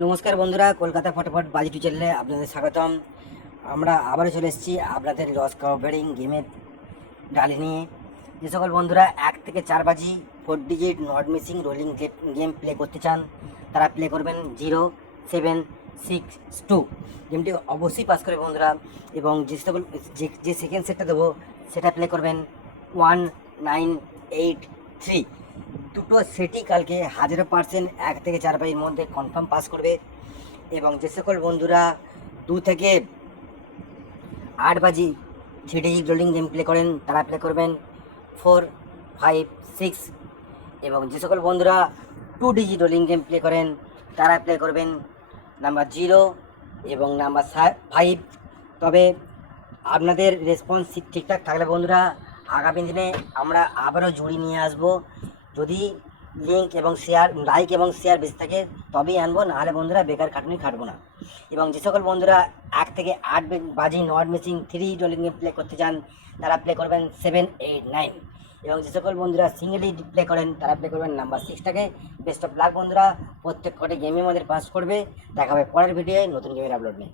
নমস্কার বন্ধুরা, কলকাতা ফটাফট বাজি টু চ্যানেলে আপনাদের স্বাগতম। আমরা আবারও চলে এসেছি আপনাদের লস কাভারিং গেমের ডালি নিয়ে। যে সকল বন্ধুরা 1 থেকে 4 বাজি 4 digit not missing rolling game play করতে চান তারা প্লে করবেন 0762। গেমটি অবশ্যই পাস করবে বন্ধুরা। এবং যে সকল যে সেকেন্ড সেটটা দেবো সেটা প্লে করবেন 1983। দুটো সেটই কালকে 1000% 1 থেকে 4 বাজির মধ্যে কনফার্ম পাস করবে। এবং যে সকল বন্ধুরা 2 থেকে 8 বাজি 3 ডিজিট রোলিং গেম প্লে করেন তারা প্লে করবেন 456। এবং যে সকল বন্ধুরা 2 ডিজিট রোলিং গেম প্লে করেন তারা প্লে করবেন নাম্বার 0 এবং নাম্বার 5। তবে আপনাদের রেসপন্স ঠিকঠাক থাকলে বন্ধুরা আগামী দিনে আমরা আবারও জুড়ি নিয়ে আসব। যদি লিঙ্ক এবং শেয়ার লাইক এবং শেয়ার বেশি থাকে তবেই আনবো, নাহলে বন্ধুরা বেকার খাটুনি খাটবো না। এবং যে সকল বন্ধুরা 1 থেকে 8 বাজি নট মিসিং 3 গেম প্লে করতে চান তারা প্লে করবেন 789। এবং যে সকল বন্ধুরা সিঙ্গেলি প্লে করেন তারা প্লে করবেন নাম্বার 6টাকে। বেস্ট অফ লাক বন্ধুরা, প্রত্যেক কটা গেমে আমাদের পাস করবে। দেখা হবে পরের ভিডিওয়ে নতুন গেমের আপলোড নিয়ে।